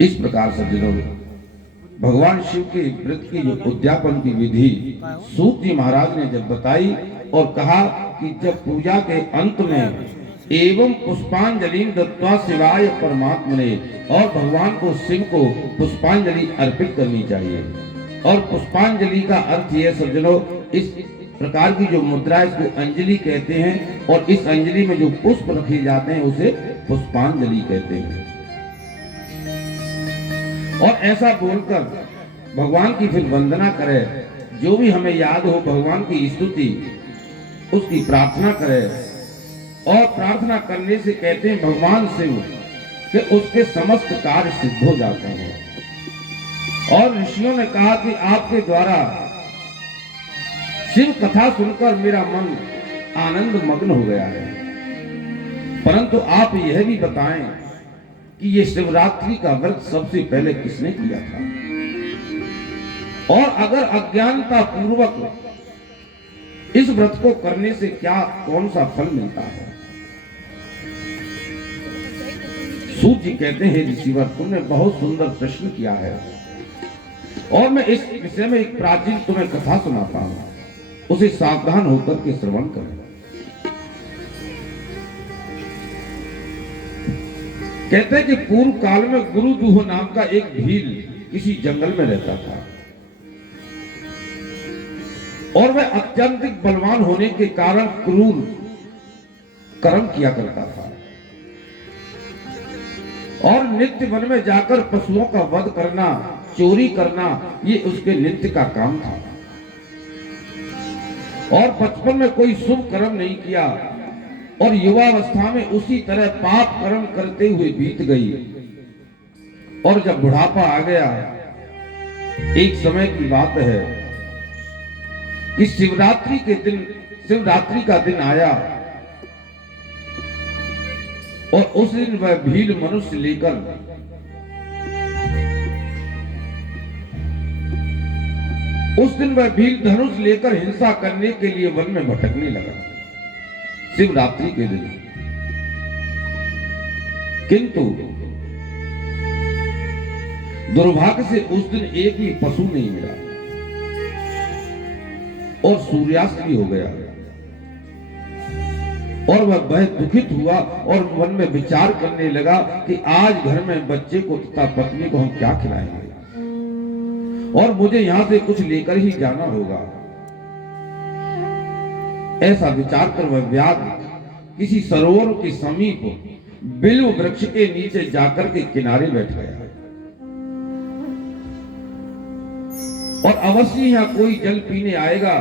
इस प्रकार से भगवान शिव के व्रत की जो उद्यापन की विधि सूत जी महाराज ने जब बताई और कहा कि जब पूजा के अंत में एवं पुष्पांजलि दत्वा शिवाय परमात्मने, और भगवान को शिव को पुष्पांजलि अर्पित करनी चाहिए। और पुष्पांजलि का अर्थ यह सज्जनों, इस प्रकार की जो मुद्रा है इसको अंजलि कहते हैं, और इस अंजलि में जो पुष्प रखे जाते हैं उसे पुष्पांजलि कहते हैं। और ऐसा बोलकर भगवान की फिर वंदना करें, जो भी हमें याद हो भगवान की स्तुति उसकी प्रार्थना करें। और प्रार्थना करने से कहते हैं भगवान शिव कि उसके समस्त कार्य सिद्ध हो जाते हैं। और ऋषियों ने कहा कि आपके द्वारा शिव कथा सुनकर मेरा मन आनंद मग्न हो गया है, परंतु आप यह भी बताएं कि ये शिवरात्रि का व्रत सबसे पहले किसने किया था, और अगर अज्ञानता पूर्वक इस व्रत को करने से क्या कौन सा फल मिलता है। सूत जी कहते हैं ऋषिवर, तुमने बहुत सुंदर प्रश्न किया है, और मैं इस विषय में एक प्राचीन तुम्हें कथा सुनाता हूं, उसे सावधान होकर के श्रवण करें। कहते हैं कि पूर्व काल में गुरुदूह नाम का एक भील किसी जंगल में रहता था, और वह अत्यंत बलवान होने के कारण क्रूर कर्म किया करता था, और नित्य वन में जाकर पशुओं का वध करना, चोरी करना, ये उसके नित्य का काम था। और बचपन में कोई शुभ कर्म नहीं किया, और युवावस्था में उसी तरह पाप कर्म करते हुए बीत गई। और जब बुढ़ापा आ गया, एक समय की बात है कि शिवरात्रि का दिन आया, और उस दिन वह भील मनुष्य लेकर धनुष लेकर हिंसा करने के लिए वन में भटकने लगा शिवरात्रि के दिन। किंतु दुर्भाग्य से उस दिन एक भी पशु नहीं मिला, और सूर्यास्त भी हो गया, और वह बहुत दुखित हुआ और मन में विचार करने लगा कि आज घर में बच्चे को तथा पत्नी को हम क्या खिलाएंगे, और मुझे यहां से कुछ लेकर ही जाना होगा। ऐसा विचार कर वह व्याध किसी सरोवर के समीप बिल्व वृक्ष के नीचे जाकर के किनारे बैठ गया, और अवश्य यहाँ कोई जल पीने आएगा,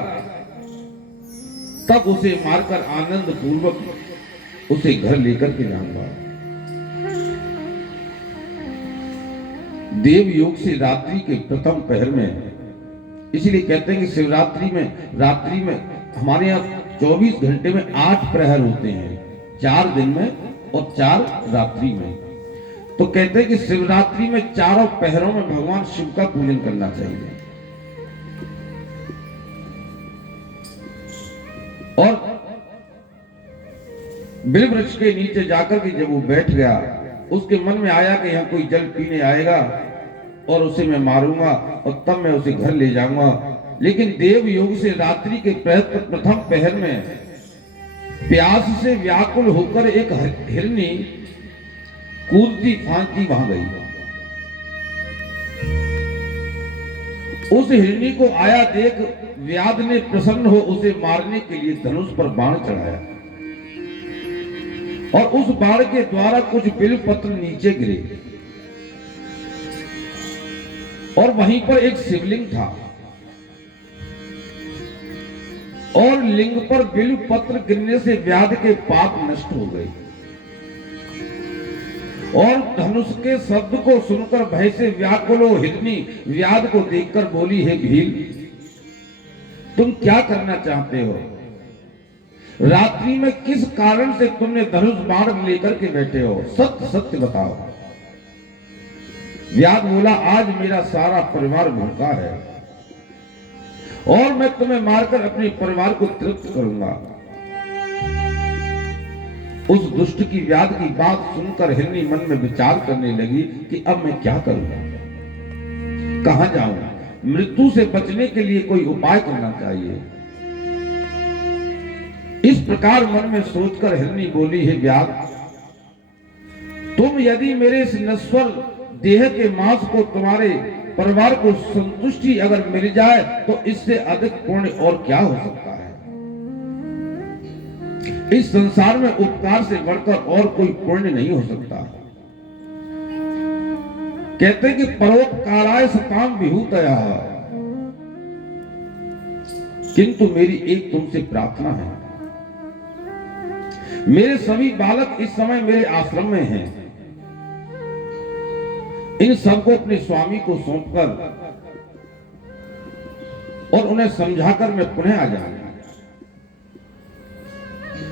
तब उसे मारकर आनंद पूर्वक उसे घर लेकर के जाऊंगा। देव योग से रात्रि के प्रथम पहर में, इसलिए कहते हैं कि शिवरात्रि में रात्रि में हमारे यहाँ 24 घंटे में 8 प्रहर होते हैं, 4 दिन में और 4 रात्रि में। तो कहते हैं कि शिवरात्रि में चारों पहरों में भगवान शिव का पूजन करना चाहिए। और बिल वृक्ष के नीचे जाकर के जब वो बैठ गया, उसके मन में आया कि यहाँ कोई जल पीने आएगा और उसे मैं मारूंगा, और तब मैं उसे घर ले जाऊंगा। लेकिन देव योग से रात्रि के प्रथम पहर में प्यास से व्याकुल होकर एक हिरनी कूदती फांदती वहां गई। उस हिरनी को आया देख व्याध ने प्रसन्न हो उसे मारने के लिए धनुष पर बाण चढ़ाया, और उस बाण के द्वारा कुछ बिल्व पत्र नीचे गिरे, और वहीं पर एक शिवलिंग था, और लिंग पर बिल्व पत्र गिरने से व्याध के पाप नष्ट हो गए। और धनुष के शब्द को सुनकर भय से व्याकुल हिरनी व्याध को देखकर बोली, हे भील, तुम क्या करना चाहते हो? रात्रि में किस कारण से तुमने धनुष बाण लेकर के बैठे हो? सत्य सत्य बताओ। व्याध बोला, आज मेरा सारा परिवार भूखा है, और मैं तुम्हें मारकर अपने परिवार को तृप्त करूंगा। उस दुष्ट की व्याध की बात सुनकर हिरनी मन में विचार करने लगी कि अब मैं क्या करूंगा, कहां जाऊं, मृत्यु से बचने के लिए कोई उपाय करना चाहिए। इस प्रकार मन में सोचकर हिरनी बोली, हे व्याध, तुम यदि मेरे इस नश्वर देह के मांस को तुम्हारे परिवार को संतुष्टि अगर मिल जाए तो इससे अधिक पुण्य और क्या हो सकता है। इस संसार में उपकार से बढ़कर और कोई पुण्य नहीं हो सकता। कहते हैं कि परोपकाराय सताम विभूतया, किंतु मेरी एक तुमसे प्रार्थना है। मेरे सभी बालक इस समय मेरे आश्रम में हैं, इन सबको अपने स्वामी को सौंपकर और उन्हें समझाकर मैं पुनः आ जाऊंगा।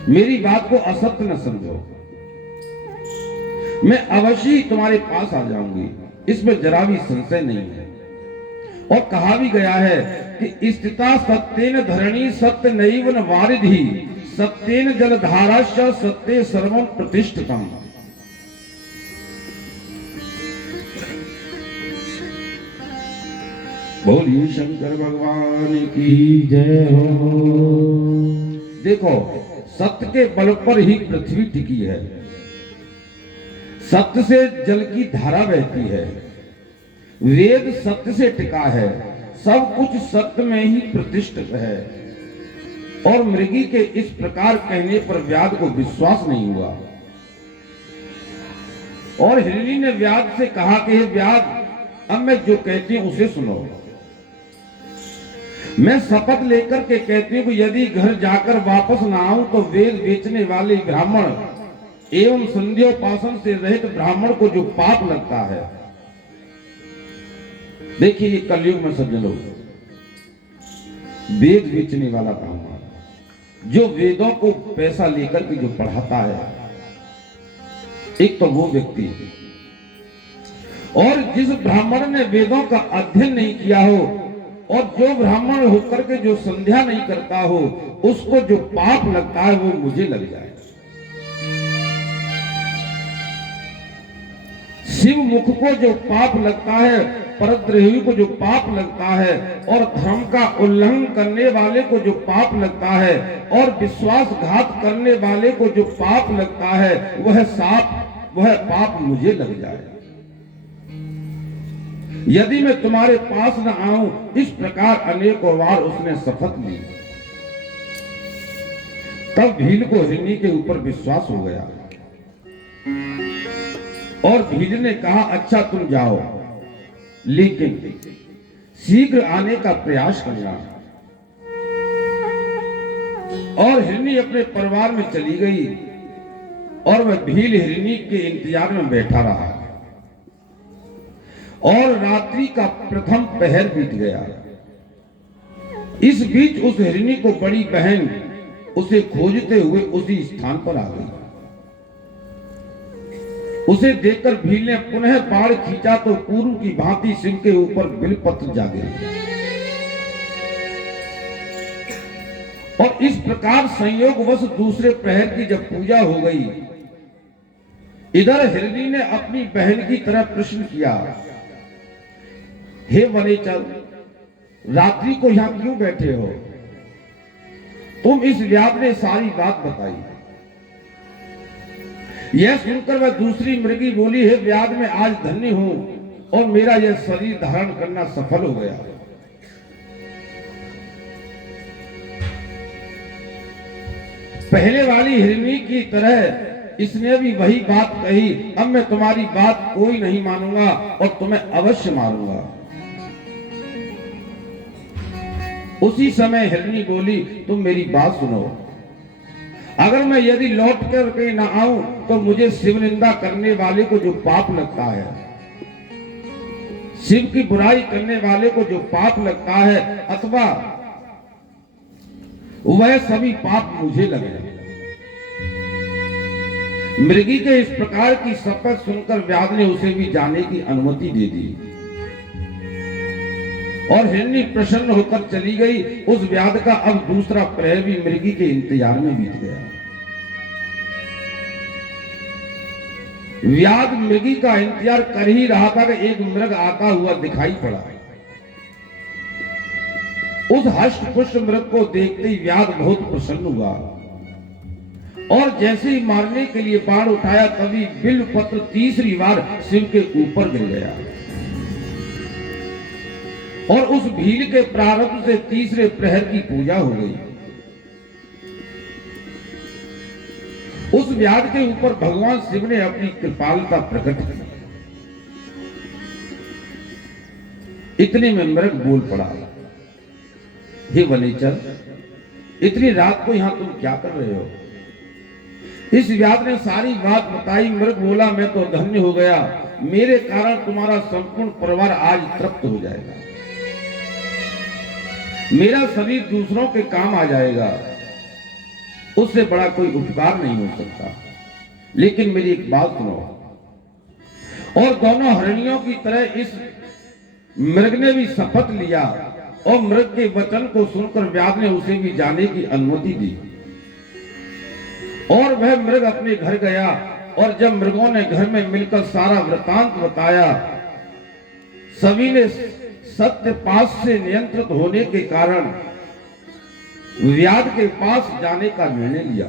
मेरी बात को असत्य न समझो, मैं अवश्य ही तुम्हारे पास आ जाऊंगी, इसमें जरा भी संशय नहीं है। और कहा भी गया है कि स्थिता सत्येन धरणी सत्य नैव न वारिधि सत्येन जलधाराश्च सत्ये सर्वं प्रतिष्ठितम्। बोलिए शंकर भगवान की जय हो। देखो, सत्य के बल पर ही पृथ्वी टिकी है, सत्य से जल की धारा बहती है, वेद सत्य से टिका है, सब कुछ सत्य में ही प्रतिष्ठित है। और मृगी के इस प्रकार कहने पर व्याध को विश्वास नहीं हुआ और हिरनी ने व्याध से कहा कि हे व्याध, अब मैं जो कहती हूं उसे सुनो। मैं शपथ लेकर के कहती हूं कि यदि घर जाकर वापस ना आऊं तो वेद बेचने वाले ब्राह्मण एवं संध्योपासन से रहित ब्राह्मण को जो पाप लगता है। देखिए, ये कलयुग में सज्जनों, वेद बेचने वाला ब्राह्मण जो वेदों को पैसा लेकर के जो पढ़ाता है, एक तो वो व्यक्ति, और जिस ब्राह्मण ने वेदों का अध्ययन नहीं किया हो और जो ब्राह्मण होकर के जो संध्या नहीं करता हो, उसको जो पाप लगता है वो मुझे लग जाए। शिव मुख को जो पाप लगता है, परद्रोही को जो पाप लगता है, और धर्म का उल्लंघन करने वाले को जो पाप लगता है, और विश्वासघात करने वाले को जो पाप लगता है, वह पाप मुझे लग जाए। यदि मैं तुम्हारे पास न आऊं, इस प्रकार अनेकों बार उसने शपथ ली। तब भील को हिरनी के ऊपर विश्वास हो गया और भील ने कहा, अच्छा तुम जाओ, लेकिन शीघ्र आने का प्रयास करना। और हिरनी अपने परिवार में चली गई और वह भील हिरनी के इंतजार में बैठा रहा और रात्रि का प्रथम पहर बीत गया। इस बीच उस हिरनी को बड़ी बहन उसे खोजते हुए उसी स्थान पर आ गई। उसे देखकर भील ने पुनः बाण खींचा तो पूर्व की भांति सिंह के ऊपर बिलपत्र जा गिरा। और इस प्रकार संयोगवश दूसरे प्रहर की जब पूजा हो गई, इधर हिरनी ने अपनी बहन की तरह प्रश्न किया, हे वनेचर, रात्रि को यहां क्यों बैठे हो? तुम इस व्याध ने सारी बात बताई। यह सुनकर वह दूसरी मृगी बोली, हे व्याध, मैं आज धन्य हूं और मेरा यह शरीर धारण करना सफल हो गया। पहले वाली हिरनी की तरह इसने भी वही बात कही, अब मैं तुम्हारी बात कोई नहीं मानूंगा और तुम्हें अवश्य मारूंगा। उसी समय हिरनी बोली, तुम मेरी बात सुनो, अगर मैं यदि लौट कर के ना आऊं तो मुझे शिव निंदा करने वाले को जो पाप लगता है, शिव की बुराई करने वाले को जो पाप लगता है, अथवा वह सभी पाप मुझे लगे। मृगी के इस प्रकार की शपथ सुनकर व्याध ने उसे भी जाने की अनुमति दे दी और हिरनी प्रसन्न होकर चली गई। उस व्याध का अब दूसरा प्रहर भी मृगी के इंतजार में बीत गया। व्याध मृगी का इंतजार कर ही रहा था कि एक मृग आता हुआ दिखाई पड़ा। उस हष्ट पुष्ट मृग को देखते ही व्याध बहुत प्रसन्न हुआ और जैसे ही मारने के लिए बाण उठाया तभी बिल्व पत्र तीसरी बार शिव के ऊपर गिर गया और उस भील के प्रारंभ से तीसरे प्रहर की पूजा हो गई। उस व्याध के ऊपर भगवान शिव ने अपनी कृपालता प्रकट की। इतने में मृग बोल पड़ा, हे वनेचर, इतनी रात को यहां तुम क्या कर रहे हो? इस व्याध ने सारी बात बताई। मृग बोला, मैं तो धन्य हो गया, मेरे कारण तुम्हारा संपूर्ण परिवार आज तृप्त हो जाएगा, मेरा शरीर दूसरों के काम आ जाएगा, उससे बड़ा कोई उपकार नहीं हो सकता। लेकिन मेरी एक बात सुनो। और दोनों हरणियों की तरह इस मृग ने भी शपथ लिया और मृग के वचन को सुनकर व्याध ने उसे भी जाने की अनुमति दी और वह मृग अपने घर गया। और जब मृगों ने घर में मिलकर सारा वृतांत बताया, सभी ने सत्य पास से नियंत्रित होने के कारण व्याध के पास जाने का निर्णय लिया।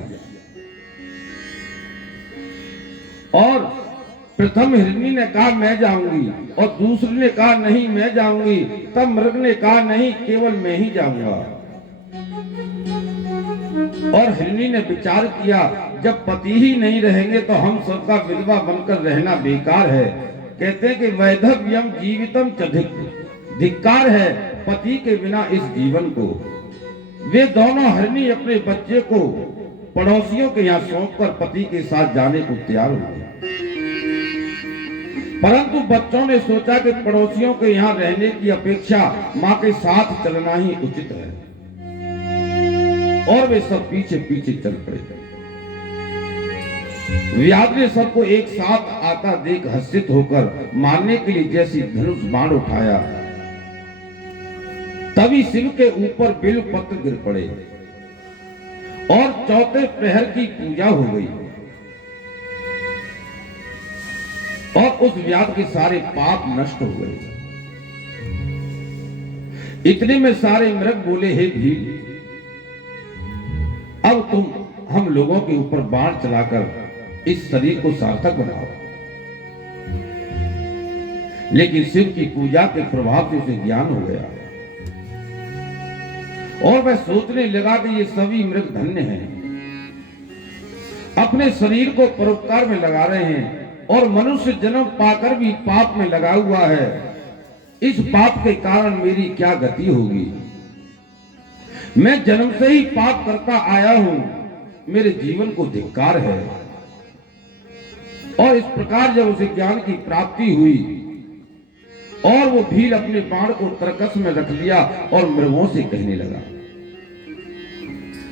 और प्रथम हिरनी ने कहा मैं जाऊंगी और दूसरी ने कहा नहीं मैं जाऊंगी। तब मृग ने कहा नहीं, केवल मैं ही जाऊंगा। और हिरनी ने विचार किया, जब पति ही नहीं रहेंगे तो हम सबका विधवा बनकर रहना बेकार है। कहते हैं कि वैधव्यम जीवितम च धिक्कार है पति के बिना इस जीवन को। वे दोनों हरनी अपने बच्चे को पड़ोसियों के यहाँ सौंपकर पति के साथ जाने को तैयार हो गए। परंतु बच्चों ने सोचा कि पड़ोसियों के यहाँ रहने की अपेक्षा माँ के साथ चलना ही उचित है और वे सब पीछे पीछे चल पड़े। व्याध ने सबको एक साथ आता देख हर्षित होकर मारने के लिए जैसी धनुष बाण उठाया, तभी शिव के ऊपर बिल्व पत्र गिर पड़े और चौथे प्रहर की पूजा हो गई और उस व्याध के सारे पाप नष्ट हो गए। इतने में सारे मृग बोले, हे भील, अब तुम हम लोगों के ऊपर बाण चलाकर इस शरीर को सार्थक बनाओ। लेकिन शिव की पूजा के प्रभाव से उसे ज्ञान हो गया और वह सोचने लगा कि ये सभी मृग धन्य हैं, अपने शरीर को परोपकार में लगा रहे हैं और मनुष्य जन्म पाकर भी पाप में लगा हुआ है। इस पाप के कारण मेरी क्या गति होगी? मैं जन्म से ही पाप करता आया हूं, मेरे जीवन को धिक्कार है। और इस प्रकार जब उसे ज्ञान की प्राप्ति हुई और वो भील अपने बाण को तरकस में रख लिया और मृगों से कहने लगा,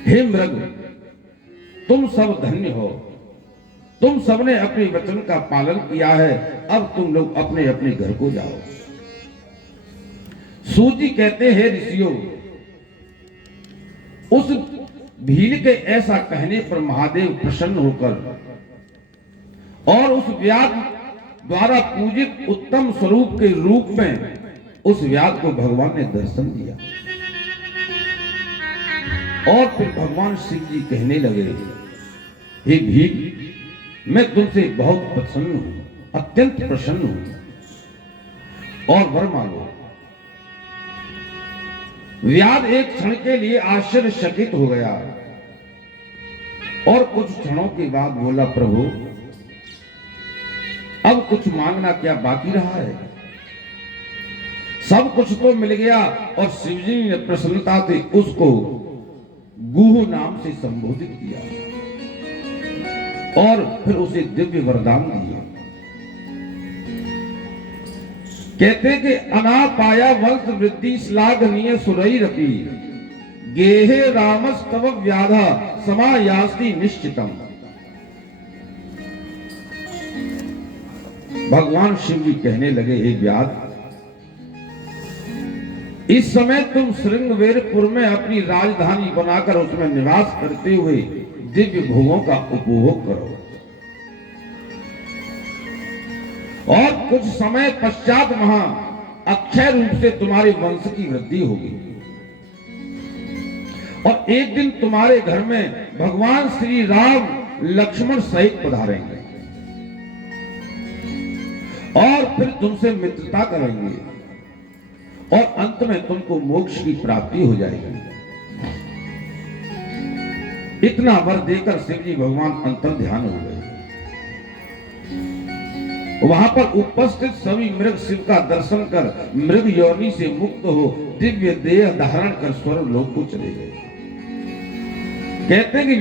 हे मृग, तुम सब धन्य हो, तुम सबने अपने वचन का पालन किया है, अब तुम लोग अपने अपने घर को जाओ। सूत जी कहते हैं, ऋषियों, उस भील के ऐसा कहने पर महादेव प्रसन्न होकर और उस व्याध द्वारा पूजित उत्तम स्वरूप के रूप में उस व्याध को भगवान ने दर्शन दिया। और फिर भगवान शिव जी कहने लगे, हे भील, मैं तुमसे बहुत प्रसन्न हूं, अत्यंत प्रसन्न हूं और वर मांगो। व्याध एक क्षण के लिए आश्चर्यचकित हो गया और कुछ क्षणों के बाद बोला, प्रभु, अब कुछ मांगना क्या बाकी रहा है? सब कुछ तो मिल गया। और शिवजी ने प्रसन्नता से उसको गुह नाम से संबोधित किया और फिर उसे दिव्य वरदान दिया। कहते कि अना पाया वंश वृद्धि श्लाघनीय सुरई रपी गेहे रामस्तव व्याधा समायास्ति निश्चितम। भगवान शिव जी कहने लगे, हे व्याध, इस समय तुम श्रृंगवेरपुर में अपनी राजधानी बनाकर उसमें निवास करते हुए दिव्य भोगों का उपभोग करो। और कुछ समय पश्चात वहां अक्षय रूप से तुम्हारे वंश की वृद्धि होगी और एक दिन तुम्हारे घर में भगवान श्री राम लक्ष्मण सहित पधारेंगे और फिर तुमसे मित्रता करेंगे और अंत में तुमको मोक्ष की प्राप्ति हो जाएगी। इतना वर देकर शिव जी भगवान अंतर ध्यान हो गए। वहां पर उपस्थित सभी मृग शिव का दर्शन कर मृग योनि से मुक्त हो दिव्य देह धारण कर स्वर्ग लोक को चले गए। कहते हैं कि